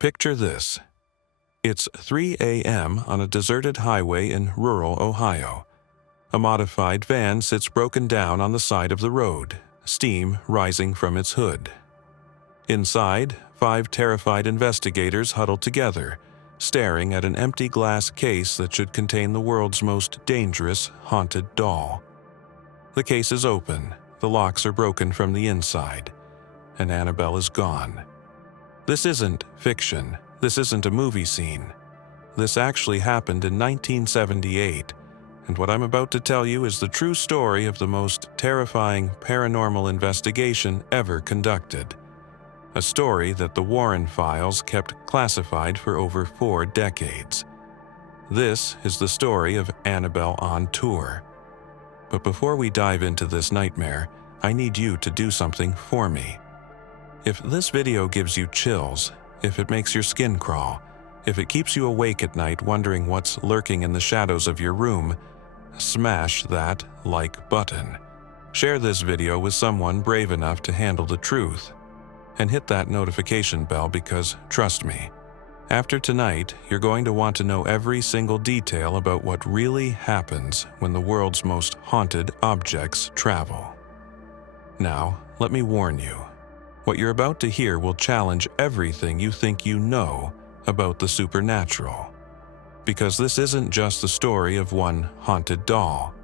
Picture this. It's 3 a.m. on a deserted highway in rural Ohio. A modified van sits broken down on the side of the road, steam rising from its hood. Inside, 5 terrified investigators huddle together, staring at an empty glass case that should contain the world's most dangerous haunted doll. The case is open, the locks are broken from the inside, and Annabelle is gone. This isn't fiction. This isn't a movie scene. This actually happened in 1978, and what I'm about to tell you is the true story of the most terrifying paranormal investigation ever conducted. A story that the Warren files kept classified for over 4 decades. This is the story of Annabelle on tour. But before we dive into this nightmare, I need you to do something for me. If this video gives you chills, if it makes your skin crawl, if it keeps you awake at night wondering what's lurking in the shadows of your room, smash that like button. Share this video with someone brave enough to handle the truth. And hit that notification bell because, trust me, after tonight, you're going to want to know every single detail about what really happens when the world's most haunted objects travel. Now, let me warn you. What you're about to hear will challenge everything you think you know about the supernatural. Because this isn't just the story of one haunted doll.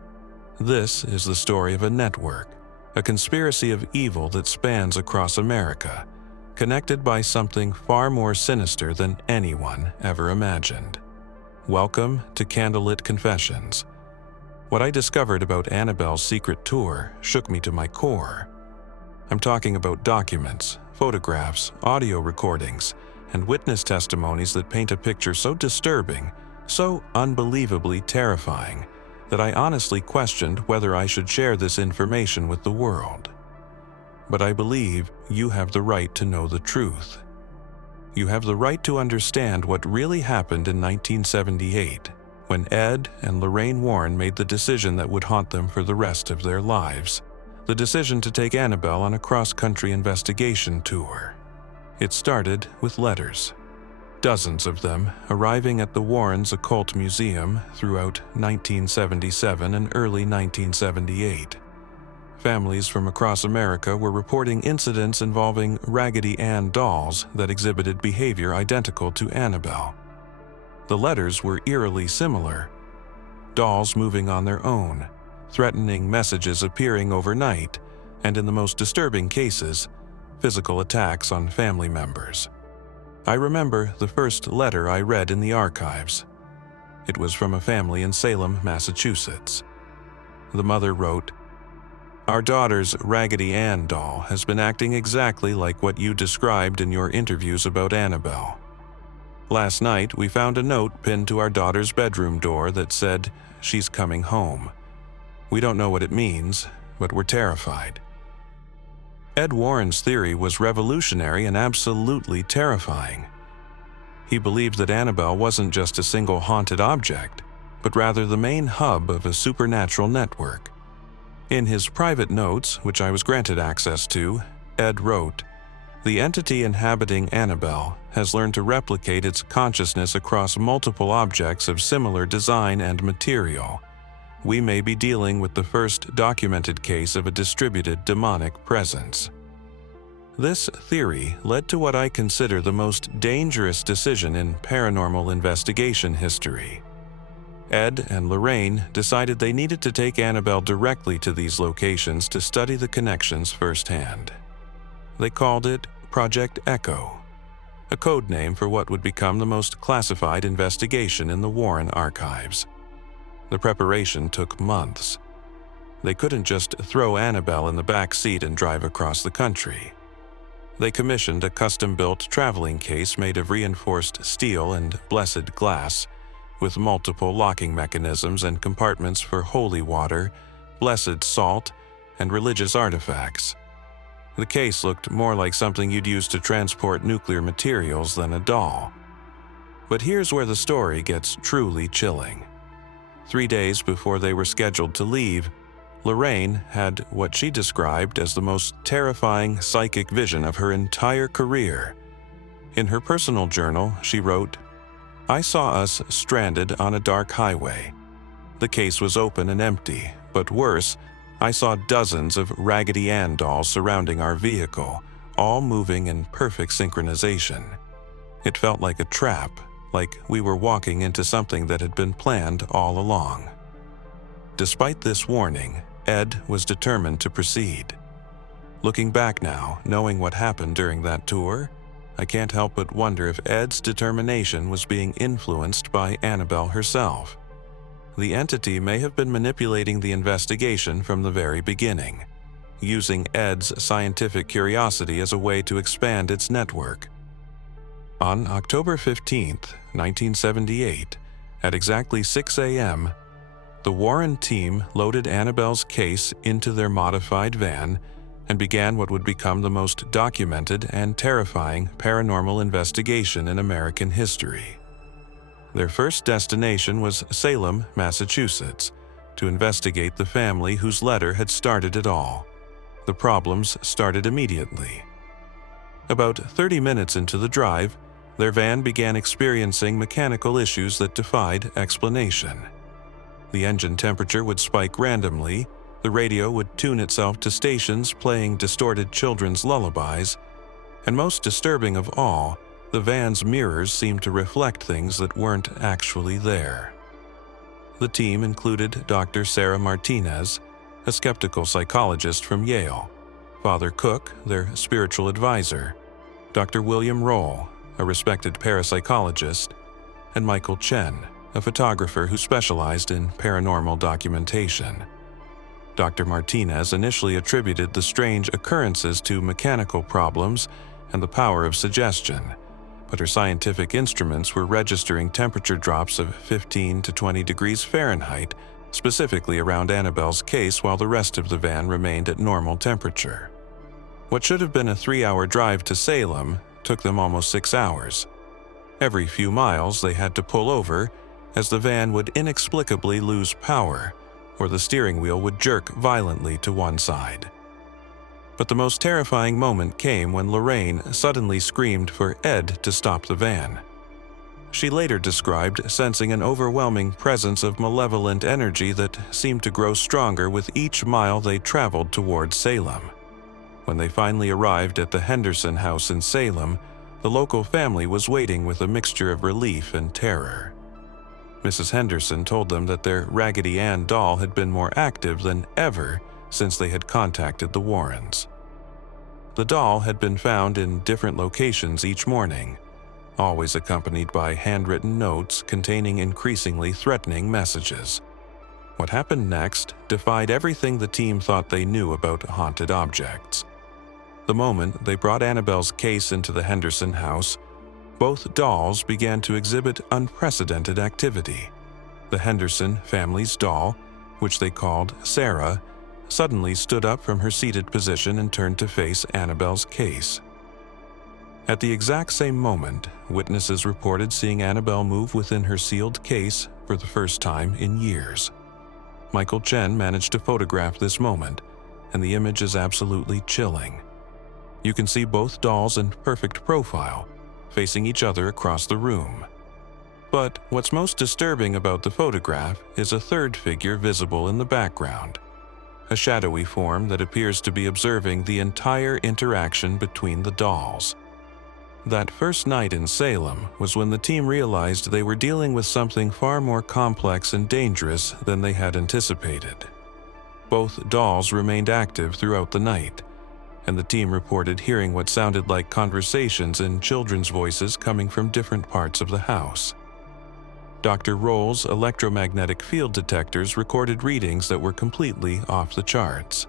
This is the story of a network, a conspiracy of evil that spans across America, connected by something far more sinister than anyone ever imagined. Welcome to Candlelit Confessions. What I discovered about Annabelle's secret tour shook me to my core. I'm talking about documents, photographs, audio recordings, and witness testimonies that paint a picture so disturbing, so unbelievably terrifying, that I honestly questioned whether I should share this information with the world. But I believe you have the right to know the truth. You have the right to understand what really happened in 1978, when Ed and Lorraine Warren made the decision that would haunt them for the rest of their lives. The decision to take Annabelle on a cross-country investigation tour. It started with letters. Dozens of them arriving at the Warrens' Occult Museum throughout 1977 and early 1978. Families from across America were reporting incidents involving Raggedy Ann dolls that exhibited behavior identical to Annabelle. The letters were eerily similar. Dolls moving on their own, threatening messages appearing overnight, and in the most disturbing cases, physical attacks on family members. I remember the first letter I read in the archives. It was from a family in Salem, Massachusetts. The mother wrote, "Our daughter's Raggedy Ann doll has been acting exactly like what you described in your interviews about Annabelle. Last night, we found a note pinned to our daughter's bedroom door that said, 'She's coming home.' We don't know what it means, but we're terrified." Ed Warren's theory was revolutionary and absolutely terrifying. He believed that Annabelle wasn't just a single haunted object, but rather the main hub of a supernatural network. In his private notes, which I was granted access to, Ed wrote, "The entity inhabiting Annabelle has learned to replicate its consciousness across multiple objects of similar design and material. We may be dealing with the first documented case of a distributed demonic presence." This theory led to what I consider the most dangerous decision in paranormal investigation history. Ed and Lorraine decided they needed to take Annabelle directly to these locations to study the connections firsthand. They called it Project Echo, a code name for what would become the most classified investigation in the Warren archives. The preparation took months. They couldn't just throw Annabelle in the back seat and drive across the country. They commissioned a custom-built traveling case made of reinforced steel and blessed glass, with multiple locking mechanisms and compartments for holy water, blessed salt, and religious artifacts. The case looked more like something you'd use to transport nuclear materials than a doll. But here's where the story gets truly chilling. 3 days before they were scheduled to leave, Lorraine had what she described as the most terrifying psychic vision of her entire career. In her personal journal, she wrote, "I saw us stranded on a dark highway. The case was open and empty, but worse, I saw dozens of Raggedy Ann dolls surrounding our vehicle, all moving in perfect synchronization. It felt like a trap, like we were walking into something that had been planned all along." Despite this warning, Ed was determined to proceed. Looking back now, knowing what happened during that tour, I can't help but wonder if Ed's determination was being influenced by Annabelle herself. The entity may have been manipulating the investigation from the very beginning, using Ed's scientific curiosity as a way to expand its network. On October 15th, 1978, at exactly 6 a.m., the Warren team loaded Annabelle's case into their modified van and began what would become the most documented and terrifying paranormal investigation in American history. Their first destination was Salem, Massachusetts, to investigate the family whose letter had started it all. The problems started immediately. About 30 minutes into the drive, their van began experiencing mechanical issues that defied explanation. The engine temperature would spike randomly, the radio would tune itself to stations playing distorted children's lullabies, and most disturbing of all, the van's mirrors seemed to reflect things that weren't actually there. The team included Dr. Sarah Martinez, a skeptical psychologist from Yale, Father Cook, their spiritual advisor, Dr. William Roll, a respected parapsychologist, and Michael Chen, a photographer who specialized in paranormal documentation. Dr. Martinez initially attributed the strange occurrences to mechanical problems and the power of suggestion, but her scientific instruments were registering temperature drops of 15 to 20 degrees Fahrenheit, specifically around Annabelle's case, while the rest of the van remained at normal temperature. What should have been a 3-hour drive to Salem took them almost 6 hours. Every few miles they had to pull over, as the van would inexplicably lose power, or the steering wheel would jerk violently to one side. But the most terrifying moment came when Lorraine suddenly screamed for Ed to stop the van. She later described sensing an overwhelming presence of malevolent energy that seemed to grow stronger with each mile they traveled towards Salem. When they finally arrived at the Henderson house in Salem, the local family was waiting with a mixture of relief and terror. Mrs. Henderson told them that their Raggedy Ann doll had been more active than ever since they had contacted the Warrens. The doll had been found in different locations each morning, always accompanied by handwritten notes containing increasingly threatening messages. What happened next defied everything the team thought they knew about haunted objects. The moment they brought Annabelle's case into the Henderson house, both dolls began to exhibit unprecedented activity. The Henderson family's doll, which they called Sarah, suddenly stood up from her seated position and turned to face Annabelle's case. At the exact same moment, witnesses reported seeing Annabelle move within her sealed case for the first time in years. Michael Chen managed to photograph this moment, and the image is absolutely chilling. You can see both dolls in perfect profile, facing each other across the room. But what's most disturbing about the photograph is a third figure visible in the background, a shadowy form that appears to be observing the entire interaction between the dolls. That first night in Salem was when the team realized they were dealing with something far more complex and dangerous than they had anticipated. Both dolls remained active throughout the night, and the team reported hearing what sounded like conversations in children's voices coming from different parts of the house. Dr. Roll's electromagnetic field detectors recorded readings that were completely off the charts.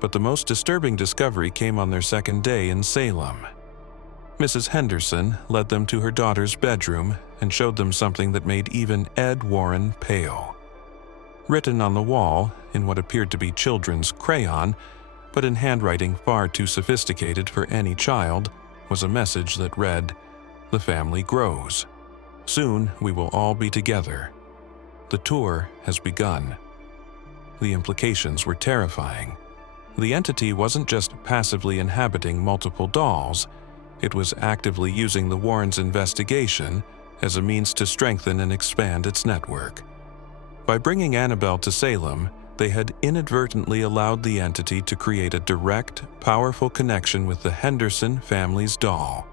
But the most disturbing discovery came on their second day in Salem. Mrs. Henderson led them to her daughter's bedroom and showed them something that made even Ed Warren pale. Written on the wall, in what appeared to be children's crayon, but in handwriting far too sophisticated for any child, was a message that read, "The family grows. Soon we will all be together. The tour has begun." The implications were terrifying. The entity wasn't just passively inhabiting multiple dolls, It was actively using the Warrens' investigation as a means to strengthen and expand its network. By bringing Annabelle to Salem, they had inadvertently allowed the entity to create a direct, powerful connection with the Henderson family's doll.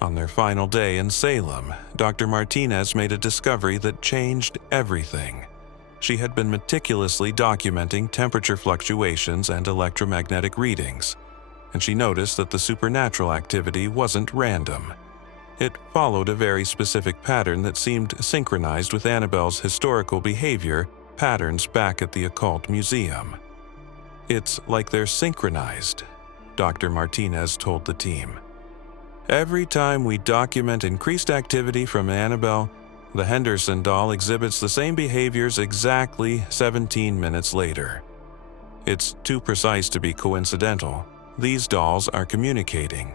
On their final day in Salem, Dr. Martinez made a discovery that changed everything. She had been meticulously documenting temperature fluctuations and electromagnetic readings, and she noticed that the supernatural activity wasn't random. It followed a very specific pattern that seemed synchronized with Annabelle's historical behavior patterns back at the occult museum. "It's like they're synchronized," Dr. Martinez told the team. "Every time we document increased activity from Annabelle, the Henderson doll exhibits the same behaviors exactly 17 minutes later. It's too precise to be coincidental. These dolls are communicating."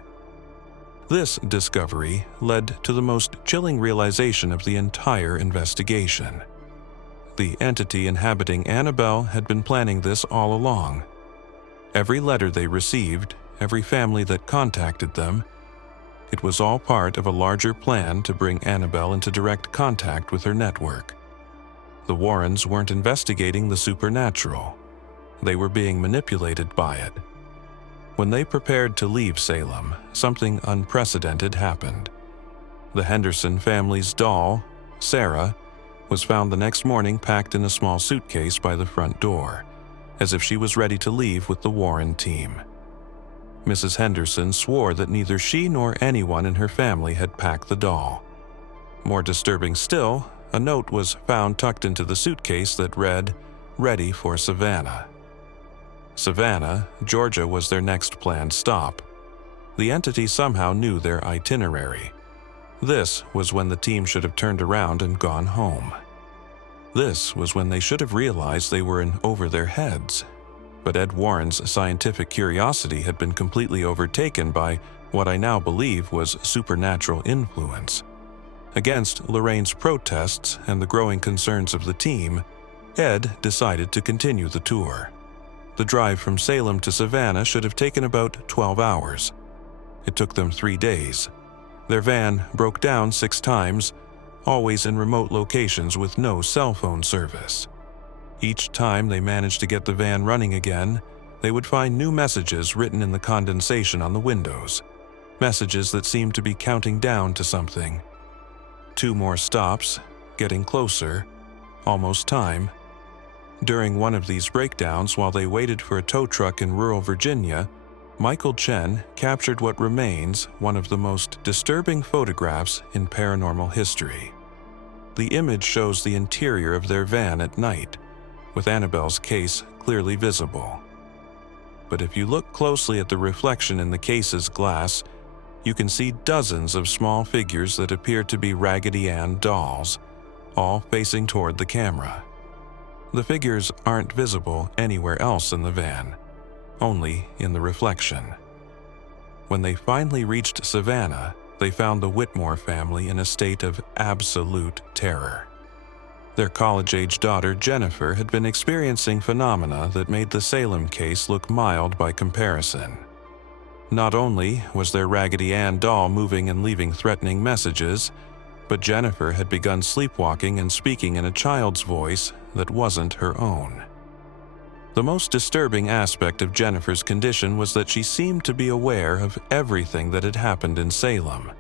This discovery led to the most chilling realization of the entire investigation. The entity inhabiting Annabelle had been planning this all along. Every letter they received, every family that contacted them, it was all part of a larger plan to bring Annabelle into direct contact with her network. The Warrens weren't investigating the supernatural. They were being manipulated by it. When they prepared to leave Salem, something unprecedented happened. The Henderson family's doll, Sarah, was found the next morning packed in a small suitcase by the front door, as if she was ready to leave with the Warren team. Mrs. Henderson swore that neither she nor anyone in her family had packed the doll. More disturbing still, a note was found tucked into the suitcase that read, "Ready for Savannah." Savannah, Georgia was their next planned stop. The entity somehow knew their itinerary. This was when the team should have turned around and gone home. This was when they should have realized they were in over their heads. But Ed Warren's scientific curiosity had been completely overtaken by what I now believe was supernatural influence. Against Lorraine's protests and the growing concerns of the team, Ed decided to continue the tour. The drive from Salem to Savannah should have taken about 12 hours. It took them 3 days. Their van broke down 6 times, always in remote locations with no cell phone service. Each time they managed to get the van running again, they would find new messages written in the condensation on the windows, messages that seemed to be counting down to something. 2 more stops, getting closer, almost time. During one of these breakdowns, while they waited for a tow truck in rural Virginia, Michael Chen captured what remains one of the most disturbing photographs in paranormal history. The image shows the interior of their van at night, with Annabelle's case clearly visible. But if you look closely at the reflection in the case's glass, you can see dozens of small figures that appear to be Raggedy Ann dolls, all facing toward the camera. The figures aren't visible anywhere else in the van, only in the reflection. When they finally reached Savannah, they found the Whitmore family in a state of absolute terror. Their college-age daughter, Jennifer, had been experiencing phenomena that made the Salem case look mild by comparison. Not only was their Raggedy Ann doll moving and leaving threatening messages, but Jennifer had begun sleepwalking and speaking in a child's voice that wasn't her own. The most disturbing aspect of Jennifer's condition was that she seemed to be aware of everything that had happened in Salem,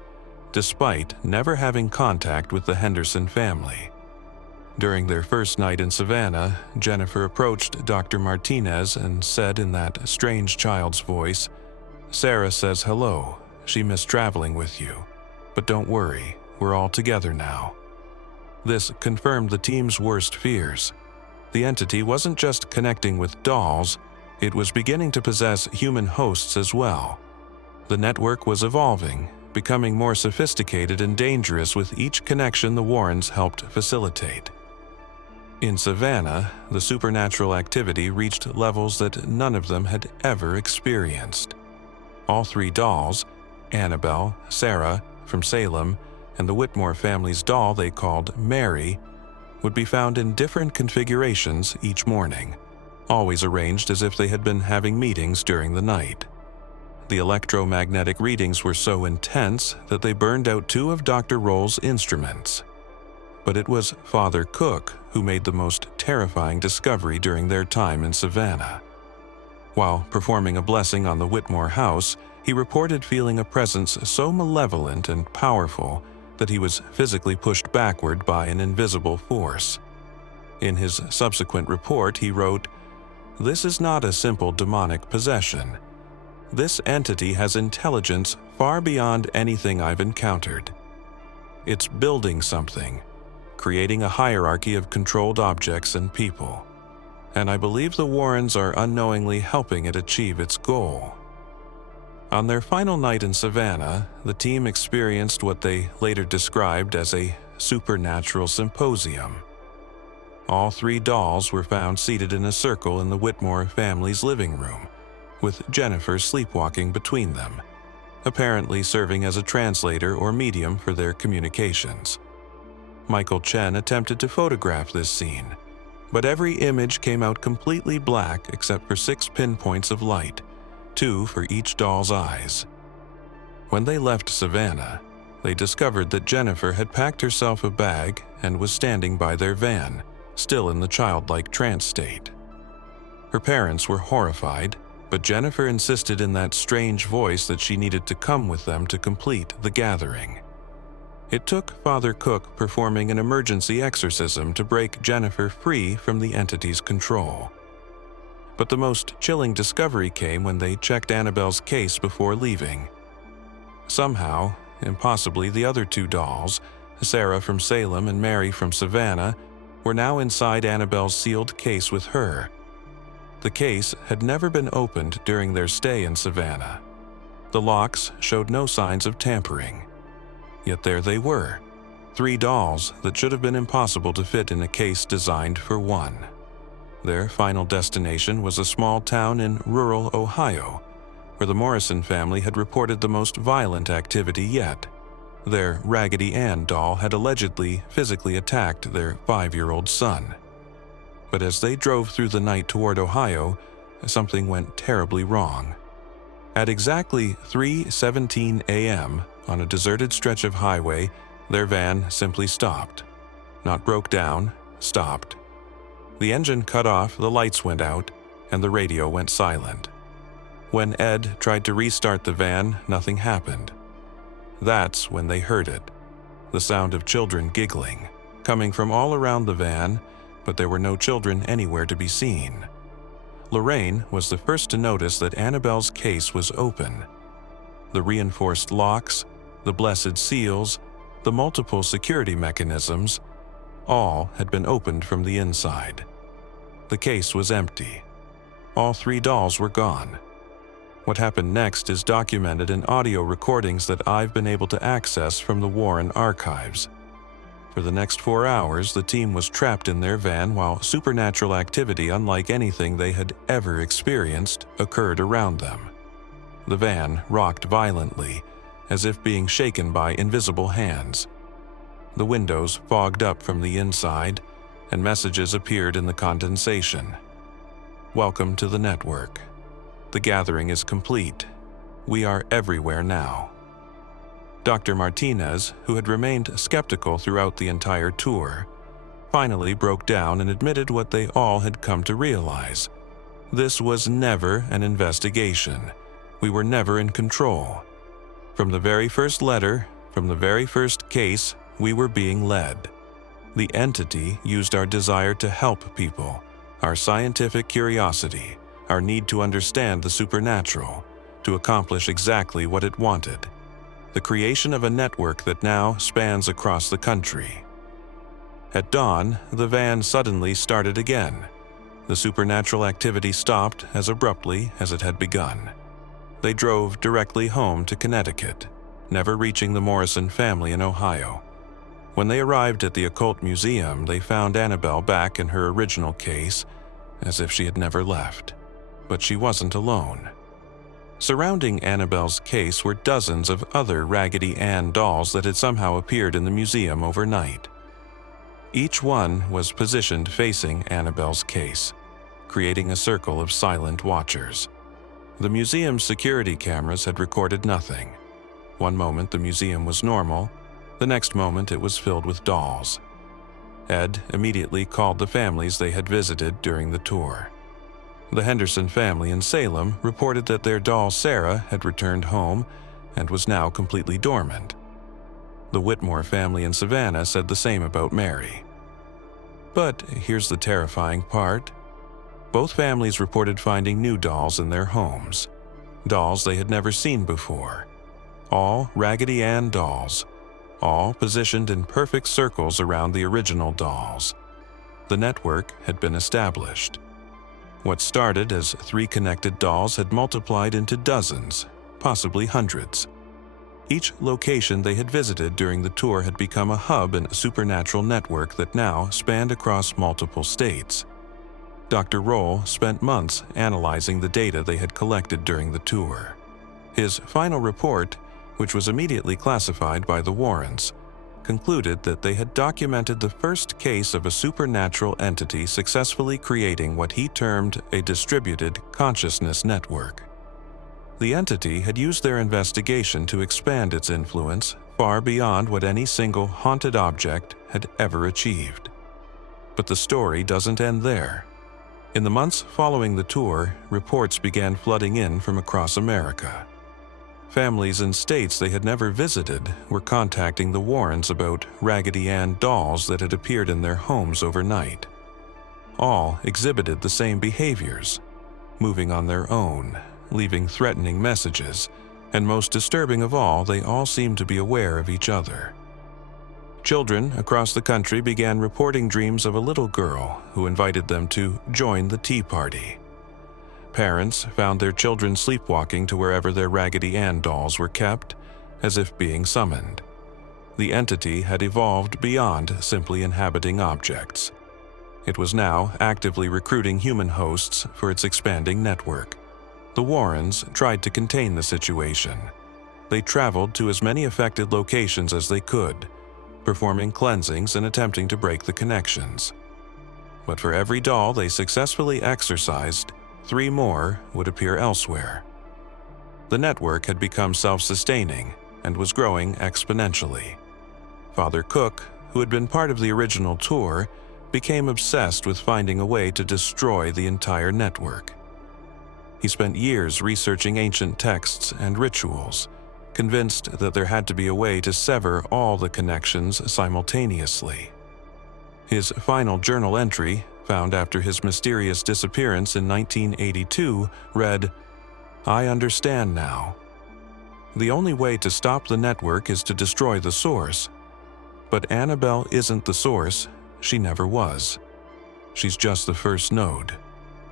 despite never having contact with the Henderson family. During their first night in Savannah, Jennifer approached Dr. Martinez and said in that strange child's voice, "Sarah says hello. She missed traveling with you. But don't worry, we're all together now." This confirmed the team's worst fears. The entity wasn't just connecting with dolls, it was beginning to possess human hosts as well. The network was evolving, becoming more sophisticated and dangerous with each connection the Warrens helped facilitate. In Savannah, the supernatural activity reached levels that none of them had ever experienced. All 3 dolls, Annabelle, Sarah from Salem, and the Whitmore family's doll they called Mary, would be found in different configurations each morning, always arranged as if they had been having meetings during the night. The electromagnetic readings were so intense that they burned out 2 of Dr. Roll's instruments. But it was Father Cook who made the most terrifying discovery during their time in Savannah. While performing a blessing on the Whitmore house, he reported feeling a presence so malevolent and powerful that he was physically pushed backward by an invisible force. In his subsequent report, he wrote, "This is not a simple demonic possession. This entity has intelligence far beyond anything I've encountered. It's building something, creating a hierarchy of controlled objects and people. And I believe the Warrens are unknowingly helping it achieve its goal." On their final night in Savannah, the team experienced what they later described as a supernatural symposium. All 3 dolls were found seated in a circle in the Whitmore family's living room, with Jennifer sleepwalking between them, apparently serving as a translator or medium for their communications. Michael Chen attempted to photograph this scene, but every image came out completely black except for 6 pinpoints of light, 2 for each doll's eyes. When they left Savannah, they discovered that Jennifer had packed herself a bag and was standing by their van, still in the childlike trance state. Her parents were horrified, but Jennifer insisted in that strange voice that she needed to come with them to complete the gathering. It took Father Cook performing an emergency exorcism to break Jennifer free from the entity's control. But the most chilling discovery came when they checked Annabelle's case before leaving. Somehow, impossibly, the other 2 dolls, Sarah from Salem and Mary from Savannah, were now inside Annabelle's sealed case with her. The case had never been opened during their stay in Savannah. The locks showed no signs of tampering. Yet there they were, 3 dolls that should have been impossible to fit in a case designed for 1. Their final destination was a small town in rural Ohio, where the Morrison family had reported the most violent activity yet. Their Raggedy Ann doll had allegedly physically attacked their 5-year-old son. But as they drove through the night toward Ohio, something went terribly wrong. At exactly 3:17 a.m., on a deserted stretch of highway, their van simply stopped. Not broke down, stopped. The engine cut off, the lights went out, and the radio went silent. When Ed tried to restart the van, nothing happened. That's when they heard it, the sound of children giggling, coming from all around the van, but there were no children anywhere to be seen. Lorraine was the first to notice that Annabelle's case was open. The reinforced locks, the blessed seals, the multiple security mechanisms, all had been opened from the inside. The case was empty. All 3 dolls were gone. What happened next is documented in audio recordings that I've been able to access from the Warren archives. For the next 4 hours, the team was trapped in their van while supernatural activity unlike anything they had ever experienced occurred around them. The van rocked violently, as if being shaken by invisible hands. The windows fogged up from the inside, and messages appeared in the condensation. "Welcome to the network. The gathering is complete. We are everywhere now." Dr. Martinez, who had remained skeptical throughout the entire tour, finally broke down and admitted what they all had come to realize. This was never an investigation. We were never in control. From the very first letter, from the very first case, we were being led. The entity used our desire to help people, our scientific curiosity, our need to understand the supernatural, to accomplish exactly what it wanted: the creation of a network that now spans across the country. At dawn, the van suddenly started again. The supernatural activity stopped as abruptly as it had begun. They drove directly home to Connecticut, never reaching the Morrison family in Ohio. When they arrived at the Occult Museum, they found Annabelle back in her original case, as if she had never left. But she wasn't alone. Surrounding Annabelle's case were dozens of other Raggedy Ann dolls that had somehow appeared in the museum overnight. Each one was positioned facing Annabelle's case, creating a circle of silent watchers. The museum's security cameras had recorded nothing. One moment the museum was normal, the next moment it was filled with dolls. Ed immediately called the families they had visited during the tour. The Henderson family in Salem reported that their doll Sarah had returned home and was now completely dormant. The Whitmore family in Savannah said the same about Mary. But here's the terrifying part. Both families reported finding new dolls in their homes, dolls they had never seen before. All Raggedy Ann dolls, all positioned in perfect circles around the original dolls. The network had been established. What started as 3 connected dolls had multiplied into dozens, possibly hundreds. Each location they had visited during the tour had become a hub in a supernatural network that now spanned across multiple states. Dr. Roll spent months analyzing the data they had collected during the tour. His final report, which was immediately classified by the Warrens, concluded that they had documented the first case of a supernatural entity successfully creating what he termed a distributed consciousness network. The entity had used their investigation to expand its influence far beyond what any single haunted object had ever achieved. But the story doesn't end there. In the months following the tour, reports began flooding in from across America. Families in states they had never visited were contacting the Warrens about Raggedy Ann dolls that had appeared in their homes overnight. All exhibited the same behaviors, moving on their own, leaving threatening messages, and most disturbing of all, they all seemed to be aware of each other. Children across the country began reporting dreams of a little girl who invited them to join the tea party. Parents found their children sleepwalking to wherever their Raggedy Ann dolls were kept, as if being summoned. The entity had evolved beyond simply inhabiting objects. It was now actively recruiting human hosts for its expanding network. The Warrens tried to contain the situation. They traveled to as many affected locations as they could, performing cleansings and attempting to break the connections. But for every doll they successfully exorcised, 3 more would appear elsewhere. The network had become self-sustaining and was growing exponentially. Father Cook, who had been part of the original tour, became obsessed with finding a way to destroy the entire network. He spent years researching ancient texts and rituals, convinced that there had to be a way to sever all the connections simultaneously. His final journal entry, found after his mysterious disappearance in 1982, read, "I understand now. The only way to stop the network is to destroy the source. But Annabelle isn't the source, she never was. She's just the first node.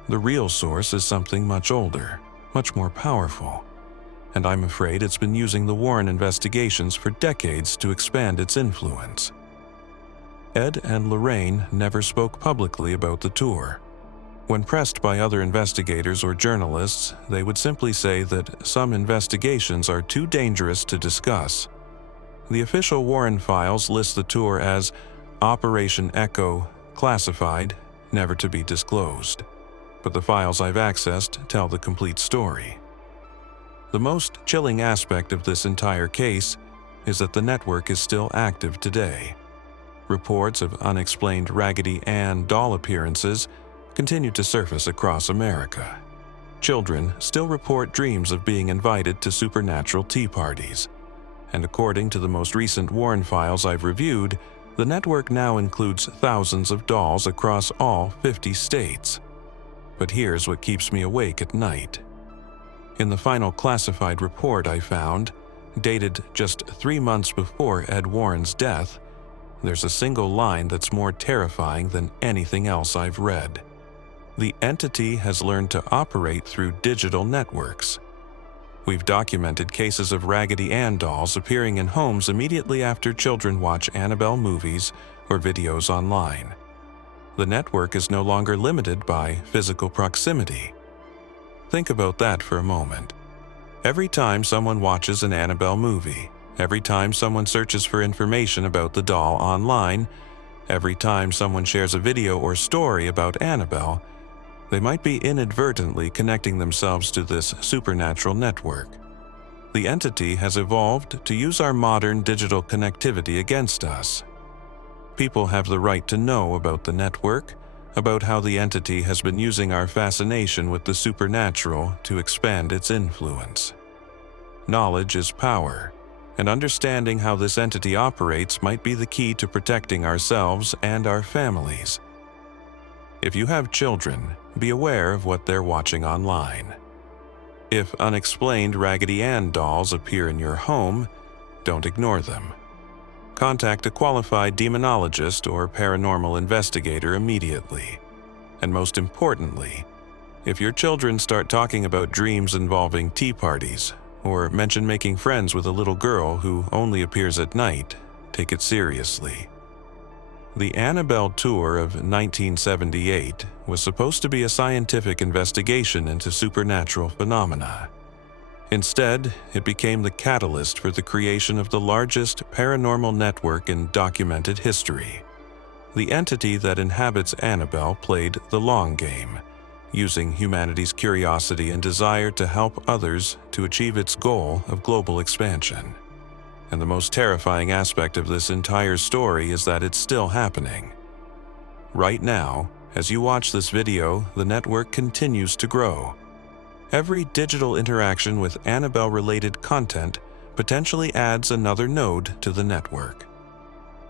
The real source is something much older, much more powerful. And I'm afraid it's been using the Warren investigations for decades to expand its influence." Ed and Lorraine never spoke publicly about the tour. When pressed by other investigators or journalists, they would simply say that some investigations are too dangerous to discuss. The official Warren files list the tour as Operation Echo, classified, never to be disclosed. But the files I've accessed tell the complete story. The most chilling aspect of this entire case is that the network is still active today. Reports of unexplained Raggedy Ann doll appearances continue to surface across America. Children still report dreams of being invited to supernatural tea parties. And according to the most recent Warren files I've reviewed, the network now includes thousands of dolls across all 50 states. But here's what keeps me awake at night. In the final classified report I found, dated just 3 months before Ed Warren's death, there's a single line that's more terrifying than anything else I've read. The entity has learned to operate through digital networks. We've documented cases of Raggedy Ann dolls appearing in homes immediately after children watch Annabelle movies or videos online. The network is no longer limited by physical proximity. Think about that for a moment. Every time someone watches an Annabelle movie, every time someone searches for information about the doll online, every time someone shares a video or story about Annabelle, They might be inadvertently connecting themselves to this supernatural network. The entity has evolved to use our modern digital connectivity against us. People have the right to know about the network, about how the entity has been using our fascination with the supernatural to expand its influence. Knowledge is power, and understanding how this entity operates might be the key to protecting ourselves and our families. If you have children, be aware of what they're watching online. If unexplained Raggedy Ann dolls appear in your home, don't ignore them. Contact a qualified demonologist or paranormal investigator immediately. And most importantly, if your children start talking about dreams involving tea parties, or mention making friends with a little girl who only appears at night, take it seriously. The Annabelle tour of 1978 was supposed to be a scientific investigation into supernatural phenomena. Instead, it became the catalyst for the creation of the largest paranormal network in documented history. The entity that inhabits Annabelle played the long game, using humanity's curiosity and desire to help others to achieve its goal of global expansion. And the most terrifying aspect of this entire story is that it's still happening. Right now, as you watch this video, the network continues to grow. Every digital interaction with Annabelle-related content potentially adds another node to the network.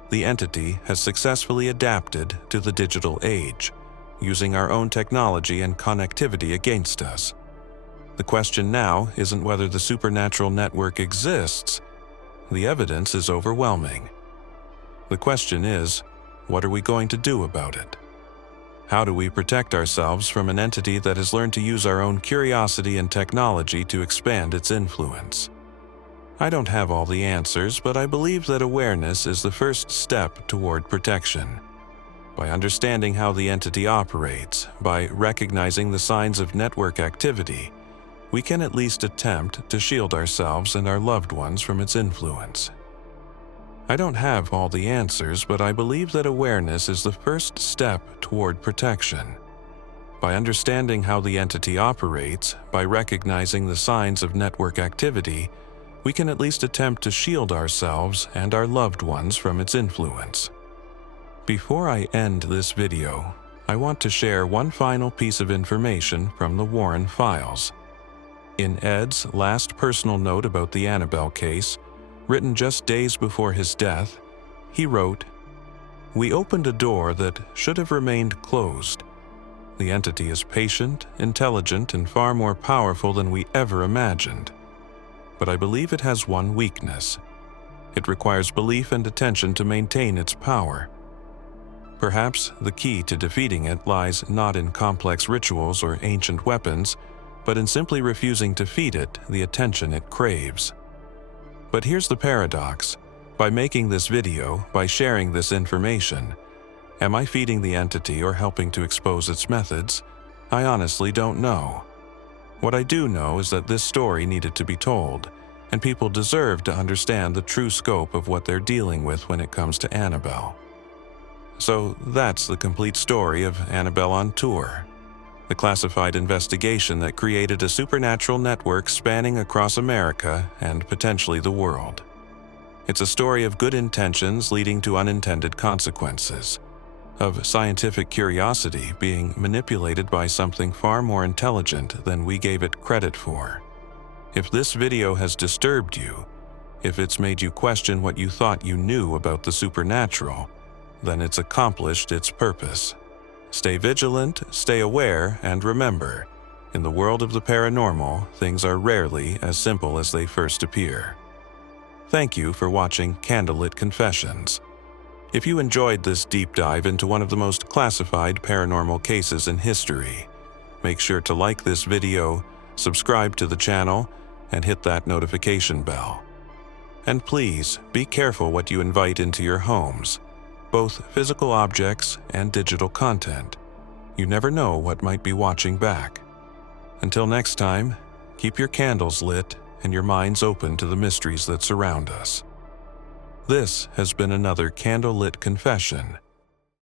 The entity has successfully adapted to the digital age, using our own technology and connectivity against us. The question now isn't whether the supernatural network exists. The evidence is overwhelming. The question is, what are we going to do about it? How do we protect ourselves from an entity that has learned to use our own curiosity and technology to expand its influence? I don't have all the answers, but I believe that awareness is the first step toward protection. By understanding how the entity operates, by recognizing the signs of network activity, we can at least attempt to shield ourselves and our loved ones from its influence. I don't have all the answers, but I believe that awareness is the first step toward protection. By understanding how the entity operates, by recognizing the signs of network activity, we can at least attempt to shield ourselves and our loved ones from its influence. Before I end this video, I want to share one final piece of information from the Warren files. In Ed's last personal note about the Annabelle case, written just days before his death, he wrote, "We opened a door that should have remained closed. The entity is patient, intelligent, and far more powerful than we ever imagined. But I believe it has one weakness. It requires belief and attention to maintain its power. Perhaps the key to defeating it lies not in complex rituals or ancient weapons, but in simply refusing to feed it the attention it craves." But here's the paradox. By making this video, by sharing this information, am I feeding the entity or helping to expose its methods? I honestly don't know. What I do know is that this story needed to be told, and people deserve to understand the true scope of what they're dealing with when it comes to Annabelle. So that's the complete story of Annabelle on Tour, the classified investigation that created a supernatural network spanning across America and potentially the world. It's a story of good intentions leading to unintended consequences, of scientific curiosity being manipulated by something far more intelligent than we gave it credit for. If this video has disturbed you, if it's made you question what you thought you knew about the supernatural, then it's accomplished its purpose. Stay vigilant, stay aware, and remember, in the world of the paranormal, things are rarely as simple as they first appear. Thank you for watching Candlelit Confessions. If you enjoyed this deep dive into one of the most classified paranormal cases in history, make sure to like this video, subscribe to the channel, and hit that notification bell. And please, be careful what you invite into your homes, both physical objects and digital content. You never know what might be watching back. Until next time, keep your candles lit and your minds open to the mysteries that surround us. This has been another Candlelit Confession